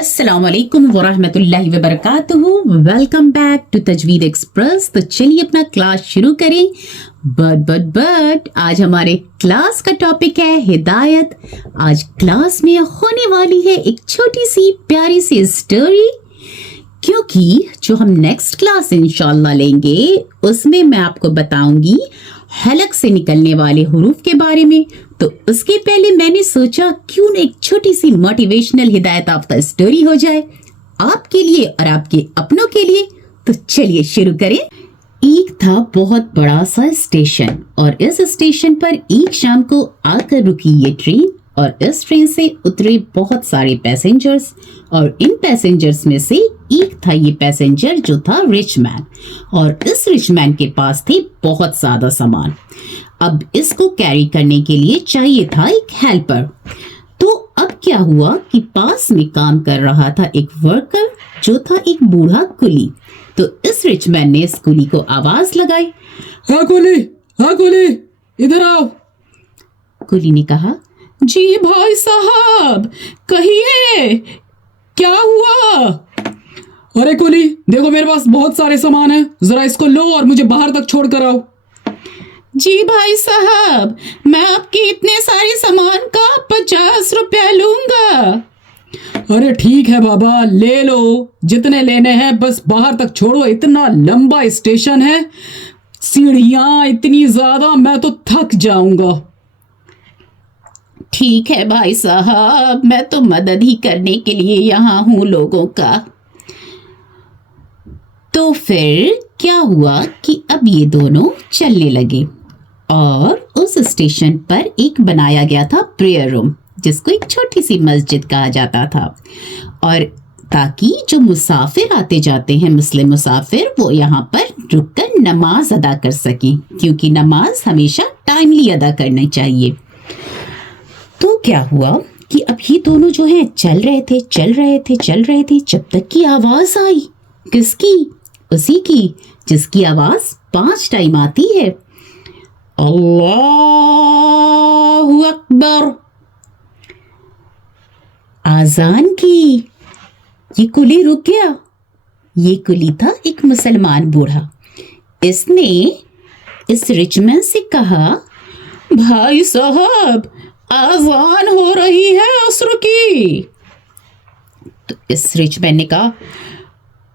अस्सलाम वालेकुम वरहमतुल्लाहि वबरकातुहू। Welcome back to Tajweed express. तो चलिए अपना क्लास शुरू करें। बट आज हमारे क्लास का टॉपिक है हिदायत। आज क्लास में होने वाली है एक छोटी सी प्यारी सी स्टोरी, क्योंकि जो हम नेक्स्ट क्लास इंशाल्लाह लेंगे उसमें मैं आपको बताऊंगी हलक से निकलने वाले हुरूफ के बारे में। तो उसके पहले मैंने सोचा क्यों न एक छोटी सी मोटिवेशनल हिदायत याफ्ता स्टोरी हो जाए आपके लिए और आपके अपनों के लिए। तो चलिए शुरू करें। एक था बहुत बड़ा सा स्टेशन और इस स्टेशन पर एक शाम को आकर रुकी ये ट्रेन और इस ट्रेन से उतरे बहुत सारे पैसेंजर्स और इन पैसेंजर्स में से एक था ये पैसेंजर जो था रिच मैन और इस रिच मैन के पास थे बहुत ज्यादा सामान। अब इसको कैरी करने के लिए चाहिए था एक हेल्पर। तो अब क्या हुआ कि पास में काम कर रहा था एक वर्कर जो था एक बूढ़ा कुली। तो इस रिच मैन ने इस कुली को आवाज लगाई, हाँ कुली, इधर आओ। कुली ने कहा, जी भाई साहब कहिए क्या हुआ। अरे कुली देखो मेरे पास बहुत सारे सामान है, जरा इसको लो और मुझे बाहर तक छोड़ कर आओ। जी भाई साहब मैं आपके इतने सारे सामान का 50 रुपया लूंगा। अरे ठीक है बाबा ले लो जितने लेने हैं, बस बाहर तक छोड़ो। इतना लंबा स्टेशन है, सीढ़ियां इतनी ज्यादा, मैं तो थक जाऊंगा। ठीक है भाई साहब, मैं तो मदद ही करने के लिए यहाँ हूँ लोगों का। तो फिर क्या हुआ कि अब ये दोनों चलने लगे और उस स्टेशन पर एक बनाया गया था प्रेयर रूम, जिसको एक छोटी सी मस्जिद कहा जाता था, और ताकि जो मुसाफिर आते जाते हैं मुस्लिम मुसाफिर वो यहाँ पर रुककर नमाज अदा कर सकें, क्योंकि नमाज हमेशा टाइमली अदा करनी चाहिए। तो क्या हुआ कि अब ये दोनों जो है चल रहे थे जब तक की आवाज आई। किसकी? उसी की जिसकी आवाज 5 टाइम आती है, अल्लाहु अकबर, आजान की। ये कुली रुक गया। ये कुली था एक मुसलमान बूढ़ा। इसने इस रिचमैन से कहा, भाई साहब आजान हो रही है असर की। तो इस रिचमैन ने कहा,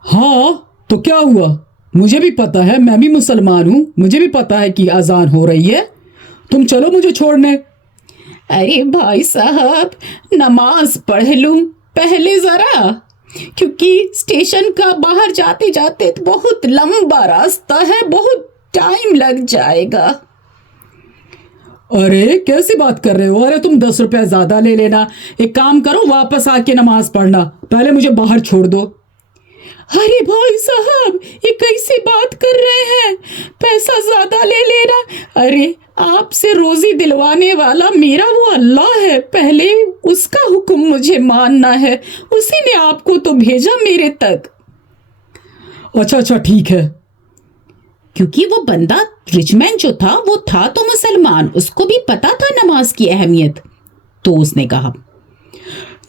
हाँ तो क्या हुआ, मुझे भी पता है, मैं भी मुसलमान हूँ, मुझे भी पता है कि अजान हो रही है, तुम चलो मुझे छोड़ने। अरे भाई साहब नमाज पढ़ लूं पहले जरा, क्योंकि स्टेशन का बाहर जाते जाते बहुत लंबा रास्ता है, बहुत टाइम लग जाएगा। अरे कैसी बात कर रहे हो, अरे तुम 10 रुपया ज्यादा ले लेना, एक काम करो वापस आके नमाज पढ़ना, पहले मुझे बाहर छोड़ दो। अरे भाई साहब ये कैसी बात कर रहे हैं, पैसा ज्यादा ले लेना। अरे आपसे रोजी दिलवाने वाला मेरा वो अल्लाह है, पहले उसका हुक्म मुझे मानना है, उसी ने आपको तो भेजा मेरे तक। अच्छा ठीक है। क्योंकि वो बंदा रिचमैन जो था वो था तो मुसलमान, उसको भी पता था नमाज की अहमियत। तो उसने कहा,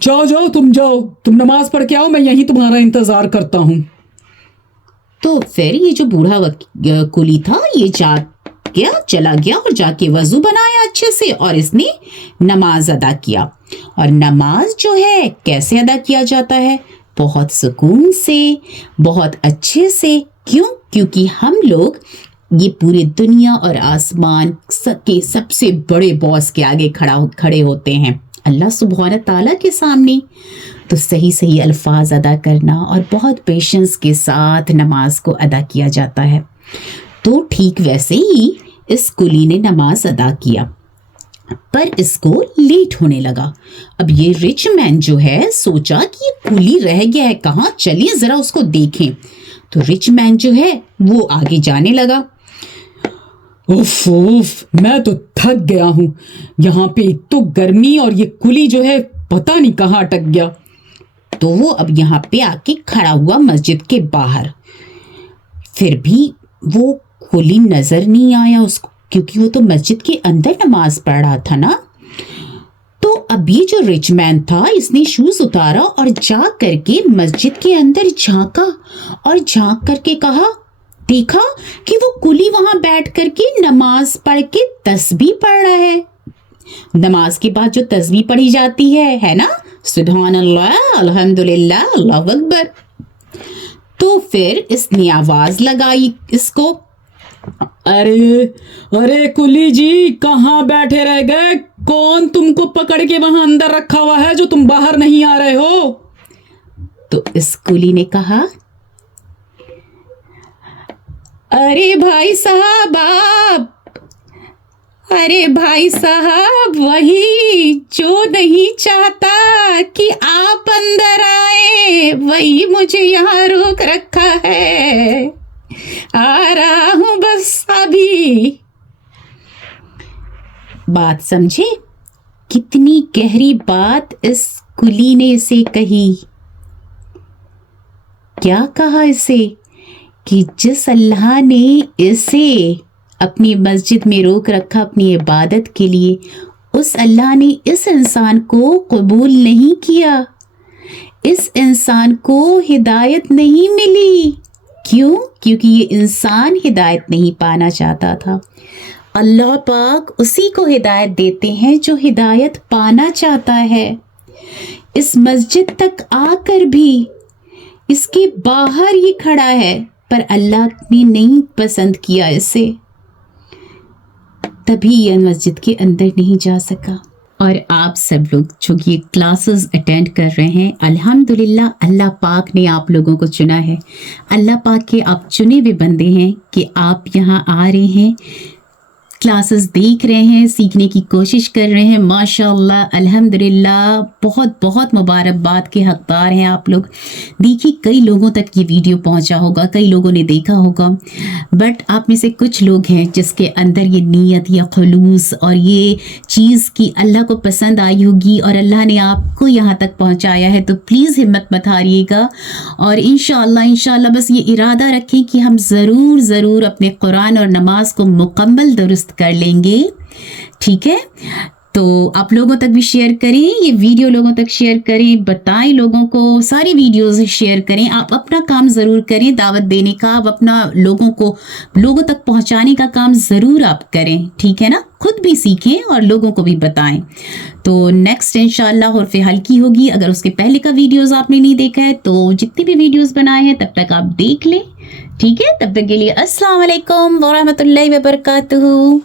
जाओ तुम नमाज पढ़ के आओ, मैं यहीं तुम्हारा इंतजार करता हूँ। तो फिर ये जो बूढ़ा कुली था ये चला गया और जाके वजू बनाया अच्छे से और इसने नमाज अदा किया। और नमाज जो है कैसे अदा किया जाता है, बहुत सुकून से, बहुत अच्छे से। क्यों? क्योंकि हम लोग ये पूरी दुनिया और आसमान के सबसे बड़े बॉस के आगे खड़े होते हैं, अल्लाह सुब्हान ताला के सामने। तो सही अल्फाज अदा करना और बहुत पेशेंस के साथ नमाज को अदा किया जाता है। तो ठीक वैसे ही इस कुली ने नमाज अदा किया, पर इसको लेट होने लगा। अब ये रिच मैन जो है सोचा कि ये कुली रह गया है कहाँ, चलिए जरा उसको देखें। तो रिच मैन जो है वो आगे जाने लगा। उफ, मैं तो थक गया हूँ, यहाँ पे एक तो गर्मी और ये कुली जो है पता नहीं कहाँ अटक गया। तो वो अब यहाँ पे आके खड़ा हुआ मस्जिद के बाहर। फिर भी वो कुली नजर नहीं आया उसको, क्योंकि वो तो मस्जिद के अंदर नमाज पढ़ रहा था ना। तो अब ये जो रिच मैन था, इसने शूज उतारा और जा करके मस्जिद के अंदर झांका और झांक करके कहा, देखा कि वो कुली वहां बैठ करके नमाज पढ़ के तस्बीह पढ़ रहा है। नमाज के बाद जो तस्बीह पढ़ी जाती है ना, सुभान अल्लाह, अल्हम्दुलिल्लाह, अल्लाहु अकबर। तो फिर इसने आवाज लगाई इसको, अरे अरे कुली जी, कहाँ बैठे रह गए? कौन तुमको पकड़ के वहां अंदर रखा हुआ है जो तुम बाहर नहीं आ रहे हो? तो इस कुली ने कहा, अरे भाई साहब आप, अरे भाई साहब, वही जो नहीं चाहता कि आप अंदर आए, वही मुझे यहाँ रोक रखा है। आ रहा हूं बस अभी। बात समझे? कितनी गहरी बात इस कुली ने इसे कही। क्या कहा इसे कि जिस अल्लाह ने इसे अपनी मस्जिद में रोक रखा अपनी इबादत के लिए, उस अल्लाह ने इस इंसान को कबूल नहीं किया, इस इंसान को हिदायत नहीं मिली। क्यों? क्योंकि ये इंसान हिदायत नहीं पाना चाहता था। अल्लाह पाक उसी को हिदायत देते हैं जो हिदायत पाना चाहता है। इस मस्जिद तक आकर भी इसके बाहर ही खड़ा है, पर अल्लाह ने नहीं पसंद किया इसे, तभी यह मस्जिद के अंदर नहीं जा सका। और आप सब लोग जो ये क्लासेस अटेंड कर रहे हैं, अल्हम्दुलिल्लाह, अल्लाह पाक ने आप लोगों को चुना है। अल्लाह पाक के आप चुने हुए बंदे हैं कि आप यहाँ आ रहे हैं, क्लासेस देख रहे हैं, सीखने की कोशिश कर रहे हैं। माशाअल्लाह, अल्हम्दुलिल्लाह, बहुत बहुत मुबारकबाद के हकदार हैं आप लोग। देखिए, कई लोगों तक ये वीडियो पहुंचा होगा, कई लोगों ने देखा होगा, बट आप में से कुछ लोग हैं जिसके अंदर ये नीयत या खुलूस और ये चीज़ की अल्लाह को पसंद आई होगी और अल्लाह ने आपको यहाँ तक पहुँचाया है। तो प्लीज़ हिम्मत मत हारिएगा और इंशाअल्लाह बस ये इरादा रखें कि हम ज़रूर अपने कुरान और नमाज को मुकम्मल दुरुस्त कर लेंगे। ठीक है? तो आप लोगों तक भी शेयर करें, ये वीडियो लोगों तक शेयर करें, बताएं लोगों को, सारी वीडियोस शेयर करें। आप अपना काम ज़रूर करें, दावत देने का, आप अपना लोगों तक पहुंचाने का काम ज़रूर आप करें। ठीक है ना? खुद भी सीखें और लोगों को भी बताएं। तो नेक्स्ट इंशाल्लाह हुर्फ़े हल्की होगी। अगर उसके पहले का वीडियोस आपने नहीं देखा है तो जितने भी वीडियोस बनाए हैं तब तक आप देख लें। ठीक है? तब तक के लिए अस्सलाम वालेकुम व रहमतुल्लाहि व बरकातुहू।